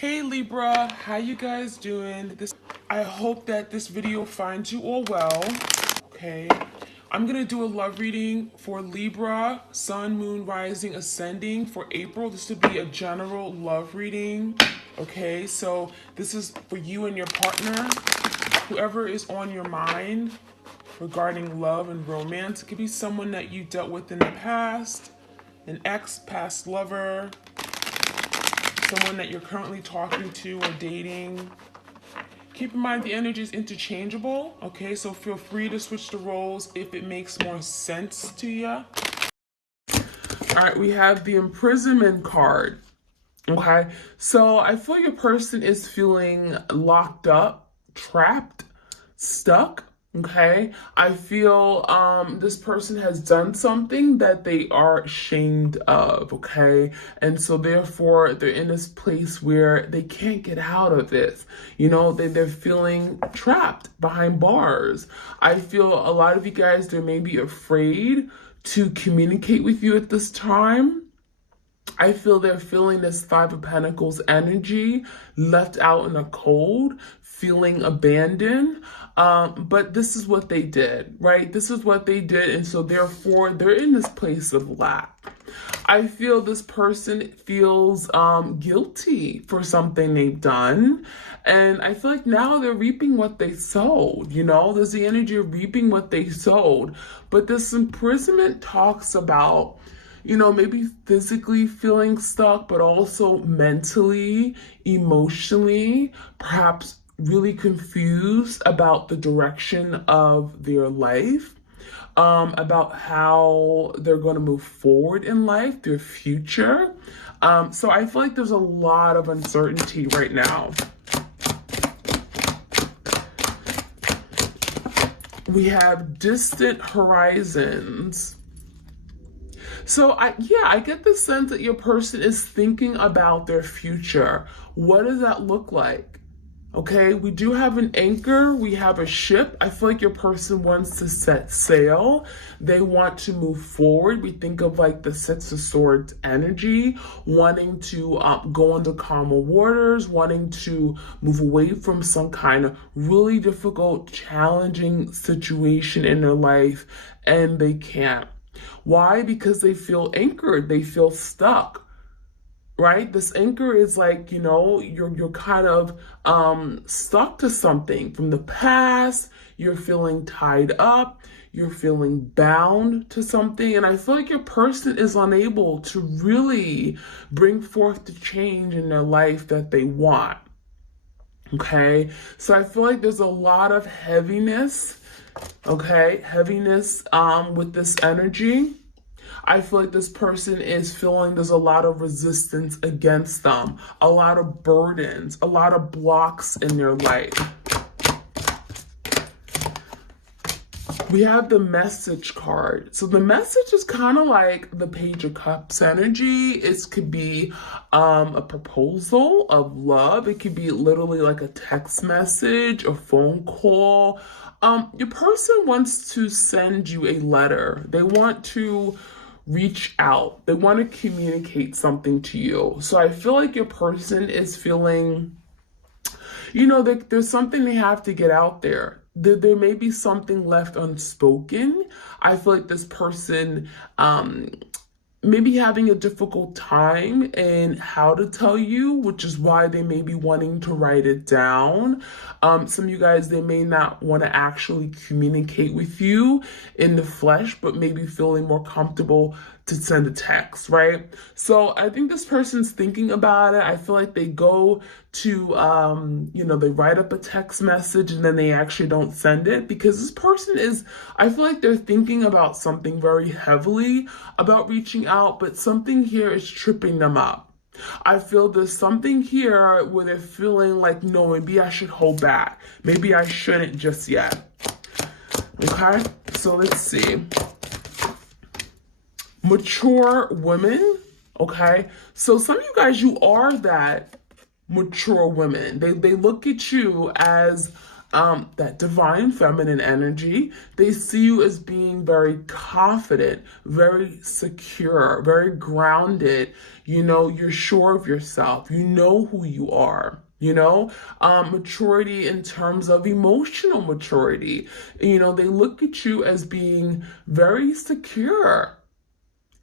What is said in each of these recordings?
Hey Libra, how you guys doing? I hope that this video finds you all well. Okay, I'm gonna do a love reading for Libra, Sun, Moon, Rising, Ascending for April. This would be a general love reading. Okay, so this is for you and your partner, whoever is on your mind regarding love and romance. It could be someone that you dealt with in the past, an ex, past lover, someone that you're currently talking to or dating. Keep in mind the energy is interchangeable, okay? So feel free to switch the roles if it makes more sense to you. All right, we have the imprisonment card, okay? So I feel your person is feeling locked up, trapped, stuck. Okay, I feel this person has done something that they are ashamed of. Okay, and so therefore they're in this place where they can't get out of this. You know, they're feeling trapped behind bars. I feel a lot of you guys, they may be afraid to communicate with you at this time. I feel they're feeling this Five of Pentacles energy, left out in the cold, feeling abandoned. But this is what they did, right? This is what they did. And so therefore, they're in this place of lack. I feel this person feels guilty for something they've done. And I feel like now they're reaping what they sowed. You know, there's the energy of reaping what they sowed. But this imprisonment talks about, you know, maybe physically feeling stuck, but also mentally, emotionally, perhaps really confused about the direction of their life, about how they're going to move forward in life, their future. So I feel like there's a lot of uncertainty right now. We have distant horizons. So I get the sense that your person is thinking about their future. What does that look like? Okay, we do have an anchor, we have a ship. I feel like your person wants to set sail. They want to move forward. We think of like the Six of Swords energy, wanting to go into calmer waters, wanting to move away from some kind of really difficult, challenging situation in their life, and they can't. Why? Because they feel anchored, they feel stuck, right? This anchor is like, you know, you're kind of stuck to something from the past. You're feeling tied up, you're feeling bound to something, and I feel like your person is unable to really bring forth the change in their life that they want. Okay, so I feel like there's a lot of heaviness. Okay, heaviness with this energy. I feel like this person is feeling there's a lot of resistance against them, a lot of burdens, a lot of blocks in their life. We have the message card. So the message is kind of like the Page of Cups energy. It could be a proposal of love. It could be literally like a text message, a phone call. Your person wants to send you a letter. They want to reach out. They want to communicate something to you. So I feel like your person is feeling, you know, there's something they have to get out there. There may be something left unspoken. I feel like this person maybe having a difficult time in how to tell you, which is why they may be wanting to write it down. Some of you guys, they may not want to actually communicate with you in the flesh, but maybe feeling more comfortable to send a text, right? So I think this person's thinking about it. I feel like they go to, you know, they write up a text message and then they actually don't send it because this person is, I feel like they're thinking about something very heavily about reaching out, but something here is tripping them up. I feel there's something here where they're feeling like, no, maybe I should hold back. Maybe I shouldn't just yet. Okay, so let's see. Mature women, okay? So some of you guys, you are that mature women. They look at you as that divine feminine energy. They see you as being very confident, very secure, very grounded. You know, you're sure of yourself. You know who you are. You know, maturity in terms of emotional maturity. You know, they look at you as being very secure.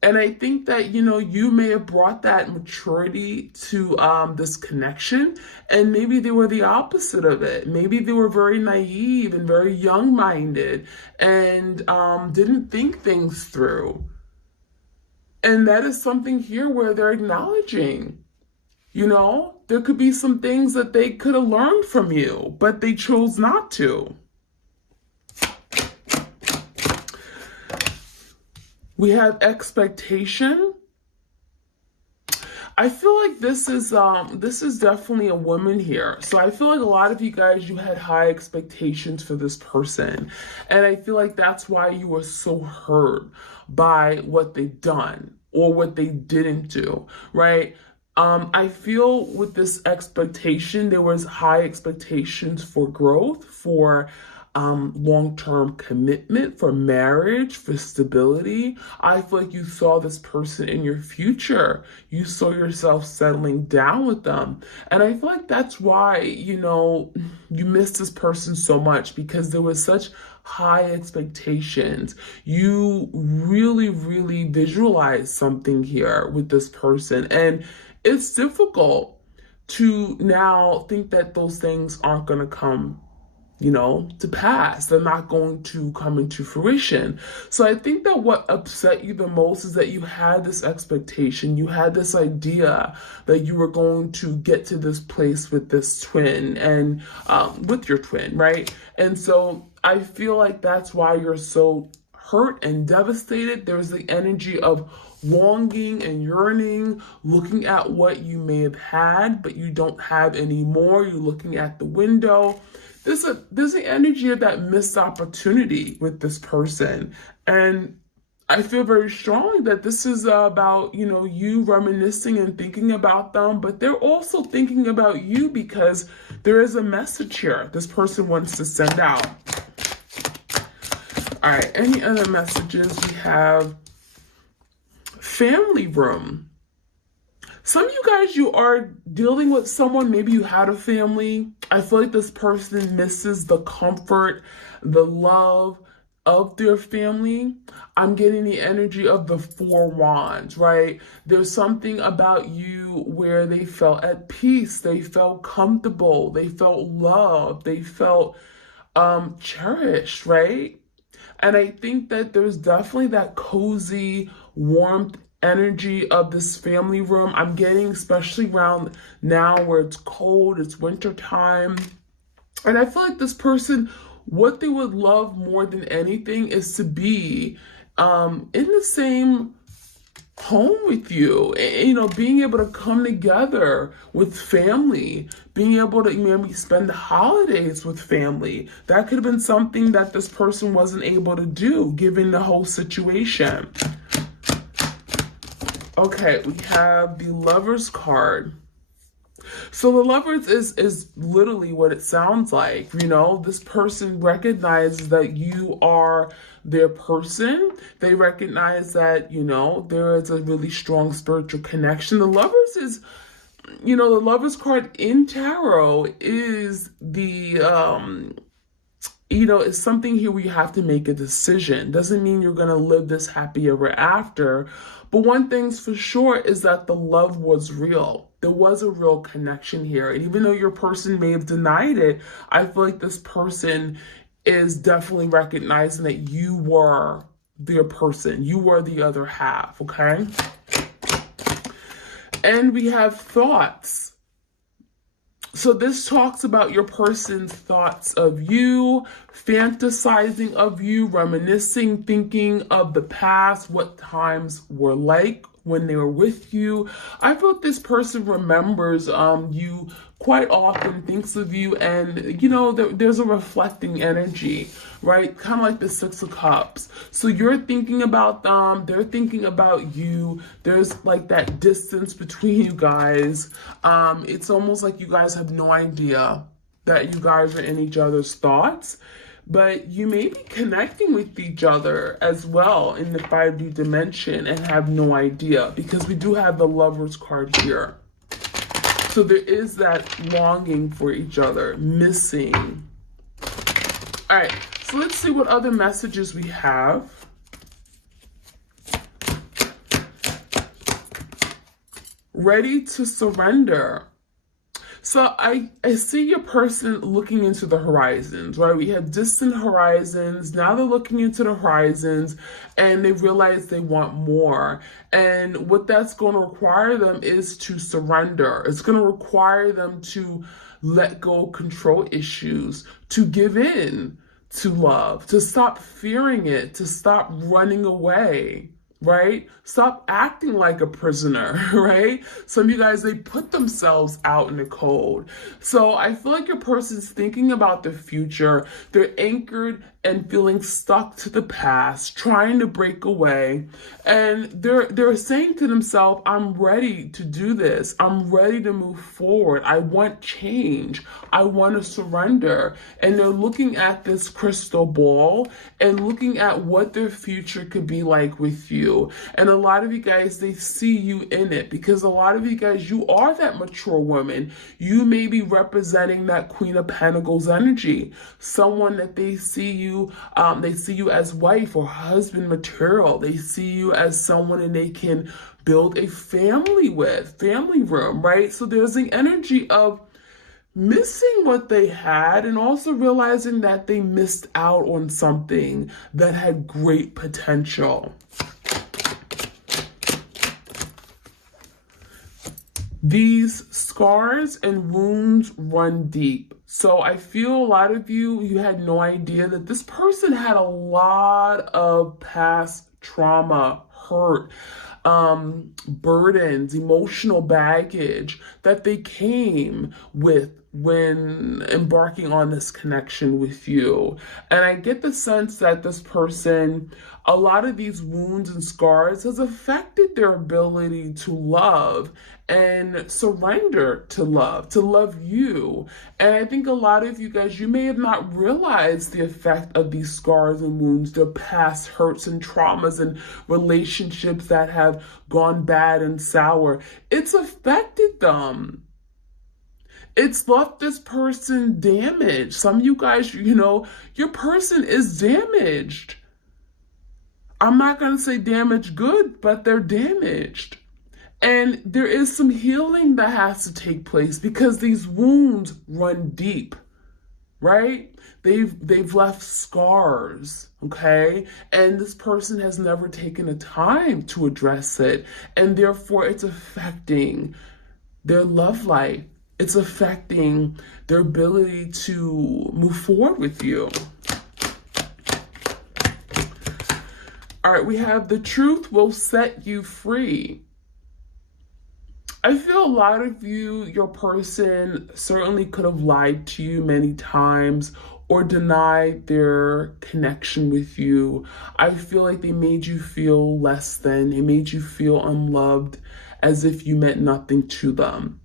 And I think that, you know, you may have brought that maturity to this connection, and maybe they were the opposite of it. Maybe they were very naive and very young-minded and didn't think things through. And that is something here where they're acknowledging, you know, there could be some things that they could have learned from you, but they chose not to. We have expectation. I feel like this is definitely a woman here. So I feel like a lot of you guys, you had high expectations for this person. And I feel like that's why you were so hurt by what they've done or what they didn't do, right? I feel with this expectation, there was high expectations for growth, for long-term commitment, for marriage, for stability. I feel like you saw this person in your future. You saw yourself settling down with them. And I feel like that's why, you know, you missed this person so much, because there was such high expectations. You really, really visualized something here with this person. And it's difficult to now think that those things aren't going to come, you know, to pass. They're not going to come into fruition. So I think that what upset you the most is that you had this expectation, you had this idea that you were going to get to this place with this twin and with your twin, right? And so I feel like that's why you're so hurt and devastated. There's the energy of longing and yearning, looking at what you may have had, but you don't have anymore. You're looking at the window. There's the energy of that missed opportunity with this person. And I feel very strongly that this is about, you know, you reminiscing and thinking about them, but they're also thinking about you, because there is a message here this person wants to send out. All right, any other messages? We have family room. Some of you guys, you are dealing with someone, maybe you had a family. I feel like this person misses the comfort, the love of their family. I'm getting the energy of the Four Wands, right? There's something about you where they felt at peace, they felt comfortable, they felt loved, they felt cherished, right? And I think that there's definitely that cozy warmth energy of this family room. I'm getting, especially around now where it's cold, it's winter time. And I feel like this person, what they would love more than anything is to be in the same home with you, you know, being able to come together with family, being able to maybe spend the holidays with family. That could have been something that this person wasn't able to do given the whole situation. Okay, we have the Lovers card. So the Lovers is literally what it sounds like. You know, this person recognizes that you are their person. They recognize that, you know, there is a really strong spiritual connection. The Lovers is, you know, the Lovers card in tarot is the, you know, it's something here where you have to make a decision. Doesn't mean you're going to live this happy ever after. But one thing's for sure is that the love was real. There was a real connection here. And even though your person may have denied it, I feel like this person is definitely recognizing that you were their person. You were the other half, okay? And we have thoughts. So this talks about your person's thoughts of you, fantasizing of you, reminiscing, thinking of the past, what times were like when they were with you. I feel like this person remembers you quite often, thinks of you, and you know, there's a reflecting energy, right? Kind of like the Six of Cups. So you're thinking about them, they're thinking about you. There's like that distance between you guys. It's almost like you guys have no idea that you guys are in each other's thoughts, but you may be connecting with each other as well in the 5D dimension and have no idea, because we do have the Lovers card here. So there is that longing for each other, missing. All right, so let's see what other messages we have. Ready to surrender. So I see your person looking into the horizons, right? We had distant horizons. Now they're looking into the horizons and they realize they want more. And what that's going to require them is to surrender. It's going to require them to let go of control issues, to give in to love, to stop fearing it, to stop running away. Right? Stop acting like a prisoner, right? Some of you guys, they put themselves out in the cold. So I feel like your person's thinking about the future. They're anchored and feeling stuck to the past, trying to break away. And they're saying to themselves, I'm ready to do this. I'm ready to move forward. I want change. I want to surrender. And they're looking at this crystal ball and looking at what their future could be like with you. And a lot of you guys, they see you in it, because a lot of you guys, you are that mature woman. You may be representing that Queen of Pentacles energy, someone that they see you as wife or husband material. They see you as someone and they can build a family with, family room, right? So there's the energy of missing what they had and also realizing that they missed out on something that had great potential. These scars and wounds run deep. So I feel a lot of you had no idea that this person had a lot of past trauma, hurt, burdens, emotional baggage that they came with when embarking on this connection with you. And I get the sense that this person, a lot of these wounds and scars has affected their ability to love and surrender to love you. And I think a lot of you guys, you may have not realized the effect of these scars and wounds, their past hurts and traumas and relationships that have gone bad and sour. It's affected them. It's left this person damaged. Some of you guys, your person is damaged. I'm not going to say damaged good, but they're damaged. And there is some healing that has to take place because these wounds run deep, right? They've left scars, okay? And this person has never taken the time to address it. And therefore, it's affecting their love life. It's affecting their ability to move forward with you. All right, we have the truth will set you free. I feel a lot of you, your person certainly could have lied to you many times or denied their connection with you. I feel like they made you feel less than. They made you feel unloved, as if you meant nothing to them.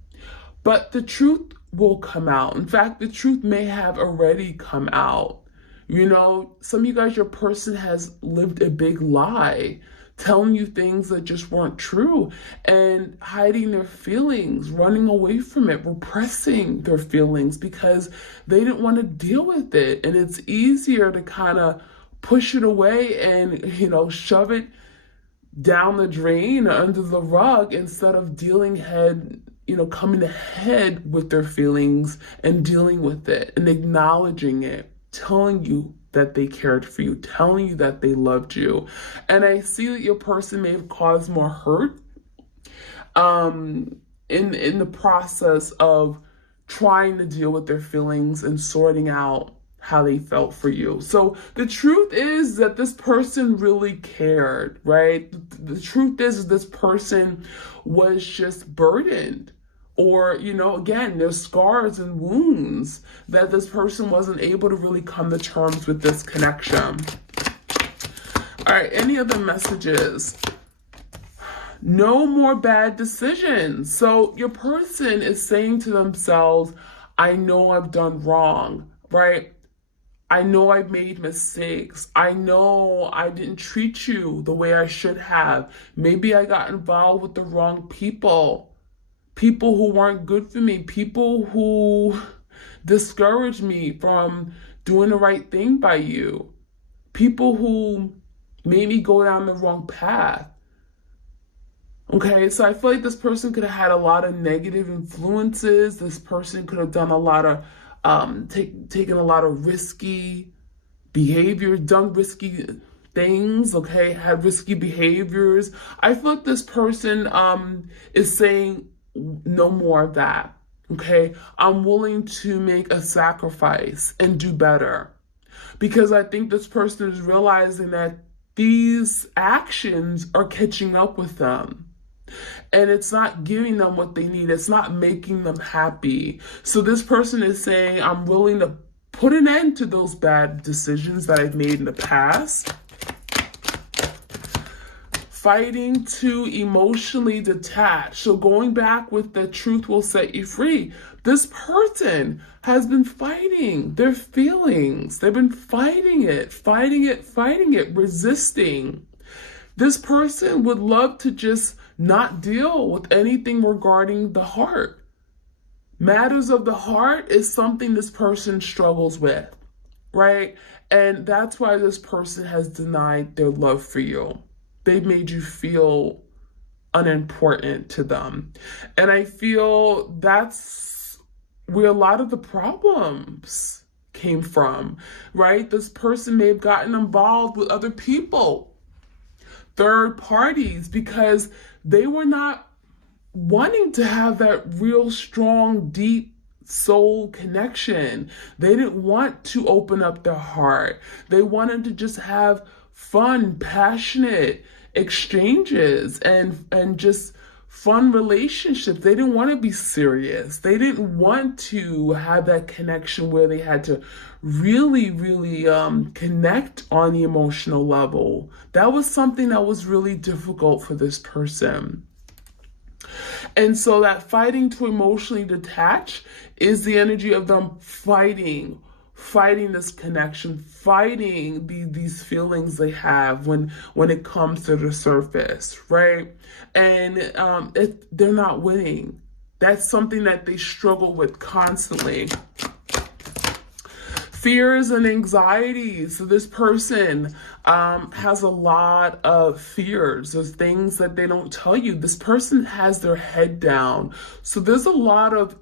But the truth will come out. In fact, the truth may have already come out. Some of you guys, your person has lived a big lie, telling you things that just weren't true and hiding their feelings, running away from it, repressing their feelings because they didn't want to deal with it. And it's easier to kind of push it away and, shove it down the drain or under the rug instead of coming ahead with their feelings and dealing with it and acknowledging it, telling you that they cared for you, telling you that they loved you. And I see that your person may have caused more hurt in the process of trying to deal with their feelings and sorting out how they felt for you. So the truth is that this person really cared, right? The truth is this person was just burdened. Or, again, there's scars and wounds that this person wasn't able to really come to terms with this connection. All right, any other messages? No more bad decisions. So your person is saying to themselves, I know I've done wrong, right? I know I've made mistakes. I know I didn't treat you the way I should have. Maybe I got involved with the wrong people. People who weren't good for me. People who discouraged me from doing the right thing by you. People who made me go down the wrong path. Okay, so I feel like this person could have had a lot of negative influences. This person could have done a lot of, taken a lot of risky behavior, done risky things, okay, had risky behaviors. I feel like this person is saying no more of that, okay? I'm willing to make a sacrifice and do better. Because I think this person is realizing that these actions are catching up with them. And it's not giving them what they need. It's not making them happy. So this person is saying, I'm willing to put an end to those bad decisions that I've made in the past. Fighting to emotionally detach. So going back with the truth will set you free. This person has been fighting their feelings. They've been fighting it, resisting. This person would love to just not deal with anything regarding the heart. Matters of the heart is something this person struggles with, right? And that's why this person has denied their love for you. They've made you feel unimportant to them. And I feel that's where a lot of the problems came from, right? This person may have gotten involved with other people, third parties, because they were not wanting to have that real strong, deep soul connection. They didn't want to open up their heart. They wanted to just have fun, passionate exchanges and just fun relationships. They didn't want to be serious. They didn't want to have that connection where they had to really connect on the emotional level. That was something that was really difficult for this person. And so that fighting to emotionally detach is the energy of them fighting this connection, fighting these feelings they have when it comes to the surface, right? And they're not winning. That's something that they struggle with constantly. Fears and anxieties. So this person has a lot of fears. There's things that they don't tell you. This person has their head down. So there's a lot of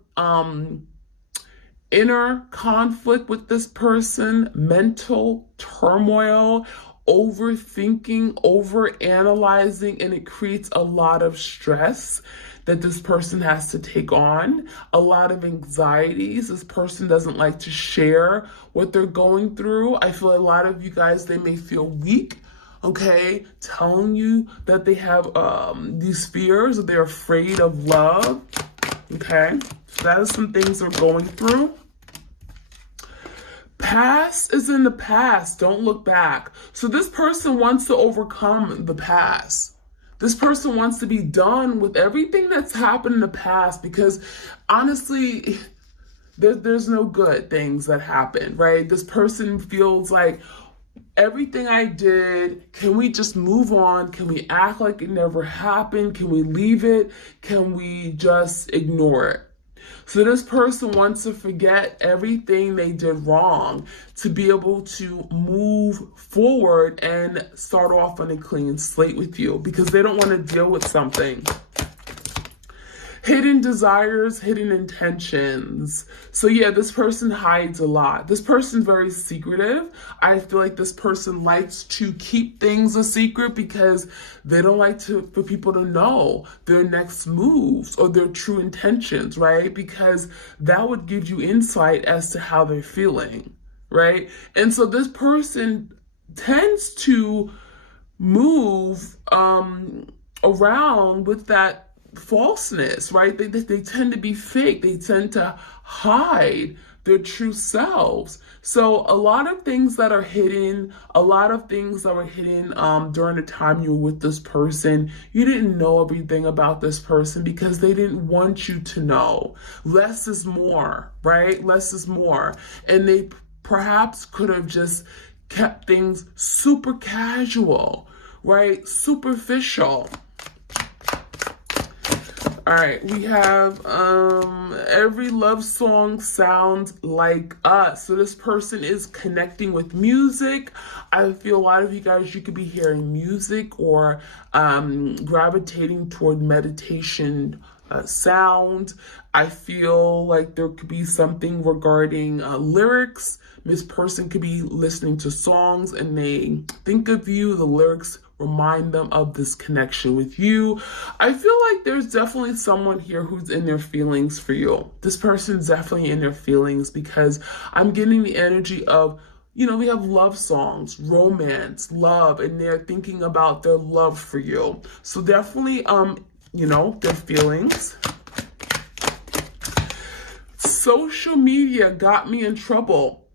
inner conflict with this person, mental turmoil, overthinking, overanalyzing, and it creates a lot of stress that this person has to take on, a lot of anxieties. This person doesn't like to share what they're going through. I feel a lot of you guys, they may feel weak, okay, telling you that they have these fears, or they're afraid of love, okay? So that is some things they're going through. Past is in the past. Don't look back. So this person wants to overcome the past. This person wants to be done with everything that's happened in the past, because honestly, there's no good things that happen, right? This person feels like everything I did, can we just move on? Can we act like it never happened? Can we leave it? Can we just ignore it? So this person wants to forget everything they did wrong to be able to move forward and start off on a clean slate with you, because they don't want to deal with something. Hidden desires, hidden intentions. So yeah, this person hides a lot. This person's very secretive. I feel like this person likes to keep things a secret because they don't like for people to know their next moves or their true intentions, right? Because that would give you insight as to how they're feeling, right? And so this person tends to move around with that falseness, right? They tend to be fake. They tend to hide their true selves. So a lot of things that are hidden, a lot of things that were hidden during the time you were with this person, you didn't know everything about this person because they didn't want you to know. Less is more, right? Less is more. And they perhaps could have just kept things super casual, right? Superficial. All right, we have every love song sounds like us. So this person is connecting with music. I feel a lot of you guys, you could be hearing music or gravitating toward meditation sound. I feel like there could be something regarding lyrics. This person could be listening to songs and they think of you. The lyrics remind them of this connection with you. I feel like there's definitely someone here who's in their feelings for you. This person's definitely in their feelings because I'm getting the energy of, you know, we have love songs, romance, love, and they're thinking about their love for you. So definitely, you know, their feelings. Social media got me in trouble.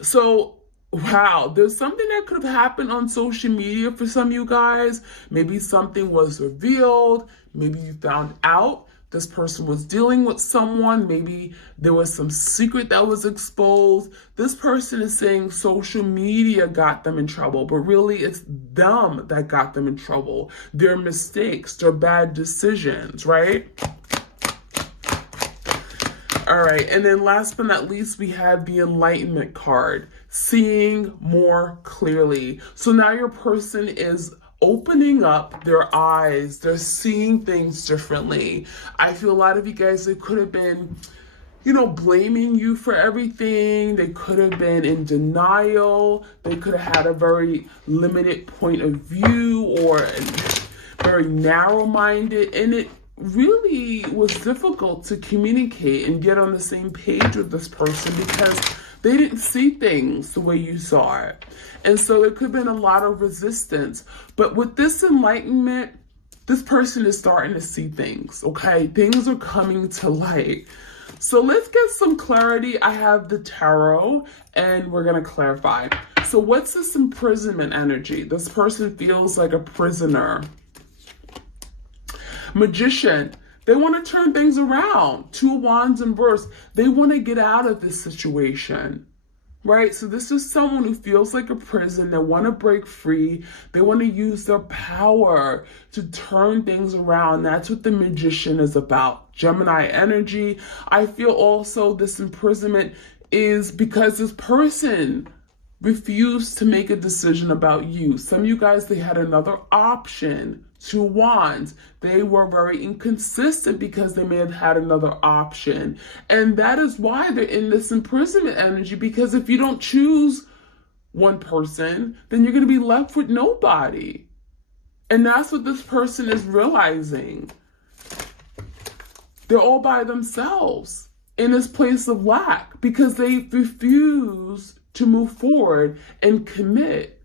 So wow, there's something that could have happened on social media for some of you guys. Maybe something was revealed. Maybe you found out this person was dealing with someone. Maybe there was some secret that was exposed. This person is saying social media got them in trouble, but really it's them that got them in trouble. Their mistakes, their bad decisions, right? All right, and then last but not least, we have the Enlightenment card, seeing more clearly. So now your person is opening up their eyes. They're seeing things differently. I feel a lot of you guys, they could have been, you know, blaming you for everything. They could have been in denial. They could have had a very limited point of view or very narrow-minded, and it really was difficult to communicate and get on the same page with this person because they didn't see things the way you saw it. And so there could have been a lot of resistance. But with this enlightenment, this person is starting to see things, okay? Things are coming to light. So let's get some clarity. I have the tarot and we're going to clarify. So what's this imprisonment energy? This person feels like a prisoner. Magician, they want to turn things around. Two of Wands in reverse. They want to get out of this situation, right? So this is someone who feels like a prison. They want to break free. They want to use their power to turn things around. That's what the Magician is about. Gemini energy. I feel also this imprisonment is because this person refused to make a decision about you. Some of you guys, they had another option. Two Wands, they were very inconsistent because they may have had another option. And that is why they're in this imprisonment energy, because if you don't choose one person, then you're going to be left with nobody. And that's what this person is realizing. They're all by themselves in this place of lack because they refuse to move forward and commit.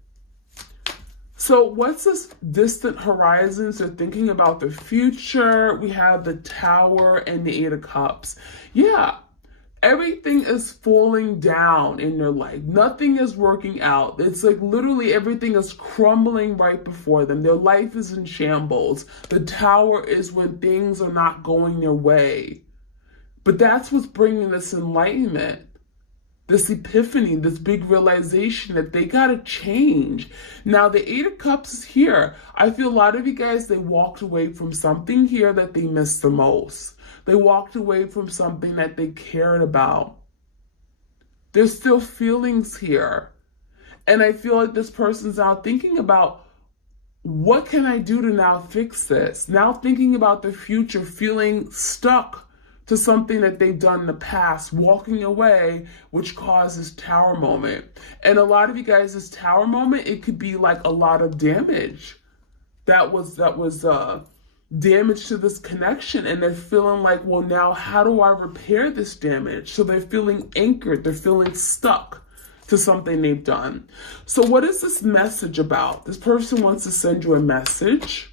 So what's this distant horizons? They're thinking about the future. We have the Tower and the Eight of Cups. Yeah, everything is falling down in their life. Nothing is working out. It's like literally everything is crumbling right before them. Their life is in shambles. The Tower is when things are not going their way. But that's what's bringing this enlightenment. This epiphany, this big realization that they got to change. Now, the Eight of Cups is here. I feel a lot of you guys, they walked away from something here that they missed the most. They walked away from something that they cared about. There's still feelings here. And I feel like this person's now thinking about, what can I do to now fix this? Now thinking about the future, feeling stuck to something that they've done in the past, walking away, which causes Tower moment. And a lot of you guys, this Tower moment, it could be like a lot of damage that was damage to this connection. And they're feeling like, well, now how do I repair this damage? So they're feeling anchored, they're feeling stuck to something they've done. So what is this message about? This person wants to send you a message.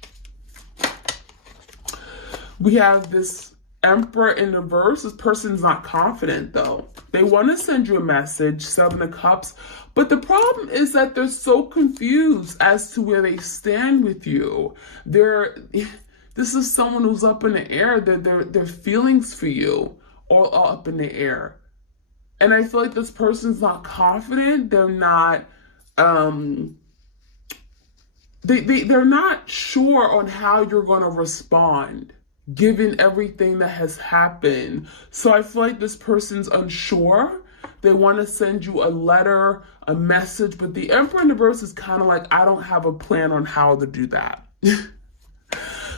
We have this Emperor in reverse, this person's not confident though. They want to send you a message, Seven of Cups, but the problem is that they're so confused as to where they stand with you. This is someone who's up in the air. Their feelings for you all are up in the air. And I feel like this person's not confident. They're not they're not sure on how you're going to respond given everything that has happened. So I feel like this person's unsure. They want to send you a letter, a message, but the Emperor in the reverse is kind of like, I don't have a plan on how to do that.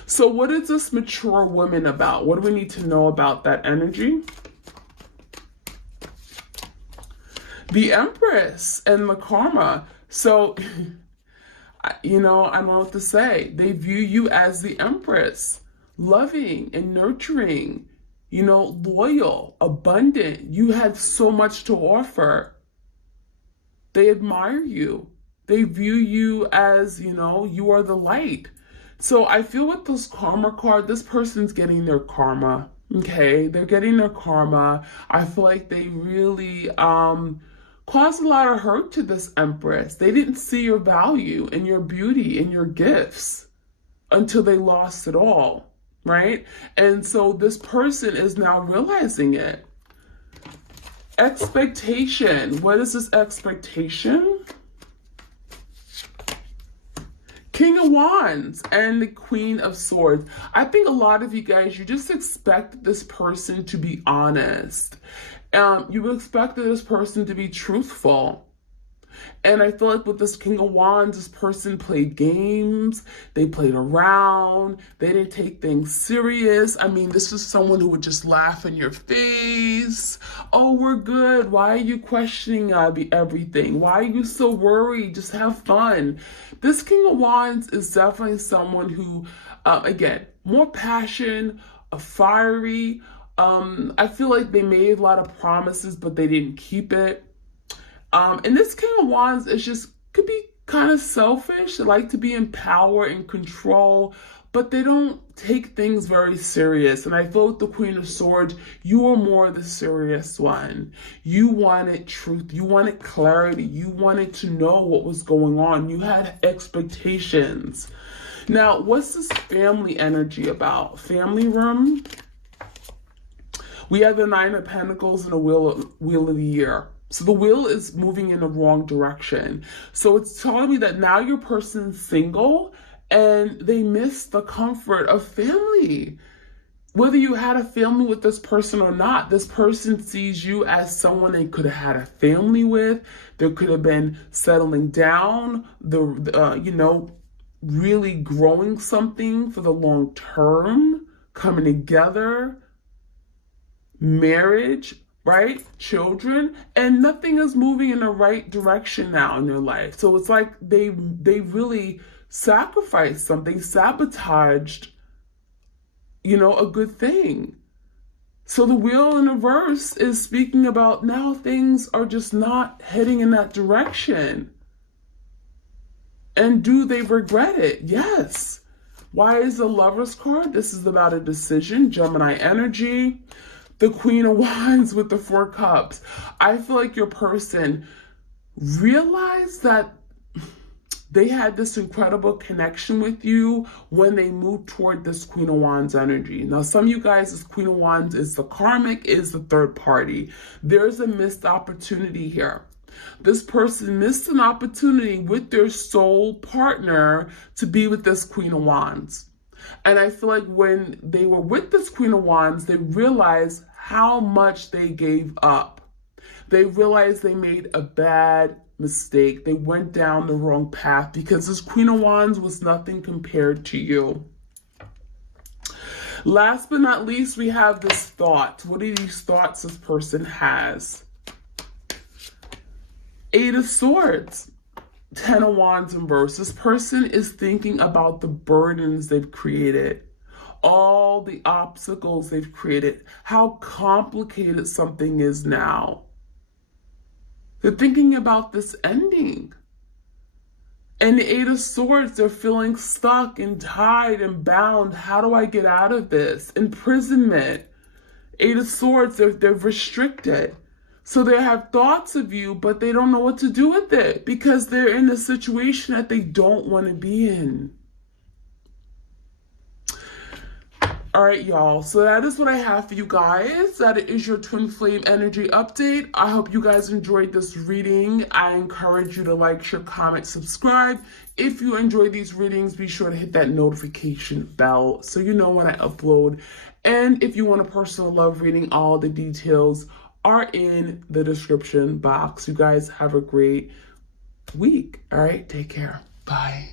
So what is this mature woman about? What do we need to know about that energy? The Empress and the karma. So, you know, I don't know what to say. They view you as the Empress, loving and nurturing, you know, loyal, abundant. You have so much to offer. They admire you. They view you as, you know, you are the light. So I feel with this karma card, this person's getting their karma. Okay, they're getting their karma. I feel like they really caused a lot of hurt to this Empress. They didn't see your value and your beauty and your gifts until they lost it all, right? And so this person is now realizing it. Expectation. What is this expectation? King of Wands and the Queen of Swords. I think a lot of you guys, you just expect this person to be honest. You expect this person to be truthful. And I feel like with this King of Wands, this person played games. They played around. They didn't take things serious. I mean, this is someone who would just laugh in your face. Oh, we're good. Why are you questioning everything? Why are you so worried? Just have fun. This King of Wands is definitely someone who, again, more passion, fiery. I feel like they made a lot of promises, but they didn't keep it. And this King of Wands is just, could be kind of selfish. They like to be in power and control, but they don't take things very serious. And I feel with the Queen of Swords, you are more the serious one. You wanted truth. You wanted clarity. You wanted to know what was going on. You had expectations. Now, what's this family energy about? Family room. We have the Nine of Pentacles and the Wheel of the Year. So the wheel is moving in the wrong direction. So it's telling me that now your person's single and they miss the comfort of family. Whether you had a family with this person or not, this person sees you as someone they could have had a family with. There could have been settling down, you know, really growing something for the long term, coming together, marriage, right? Children, and nothing is moving in the right direction now in their life. So it's like they really sacrificed something, sabotaged, you know, a good thing. So the wheel in reverse is speaking about now things are just not heading in that direction. And do they regret it? Yes. Why is the Lover's card? This is about a decision, Gemini energy. The Queen of Wands with the Four Cups. I feel like your person realized that they had this incredible connection with you when they moved toward this Queen of Wands energy. Now, some of you guys, this Queen of Wands is the karmic, is the third party. There's a missed opportunity here. This person missed an opportunity with their soul partner to be with this Queen of Wands. And I feel like when they were with this Queen of Wands, they realized how much they gave up. They realized they made a bad mistake. They went down the wrong path because this Queen of Wands was nothing compared to you. Last but not least, we have this thought. What are these thoughts this person has? Eight of Swords. 10 of Wands in reverse. This person is thinking about the burdens they've created, all the obstacles they've created, how complicated something is now. They're thinking about this ending. And the Eight of Swords, they're feeling stuck and tied and bound. How do I get out of this? Imprisonment. Eight of Swords, they're restricted. So they have thoughts of you, but they don't know what to do with it because they're in a situation that they don't want to be in. All right, y'all. So that is what I have for you guys. That is your twin flame energy update. I hope you guys enjoyed this reading. I encourage you to like, share, comment, subscribe. If you enjoy these readings, be sure to hit that notification bell so you know when I upload. And if you want a personal love reading, all the details are in the description box. You guys have a great week. All right, take care. Bye.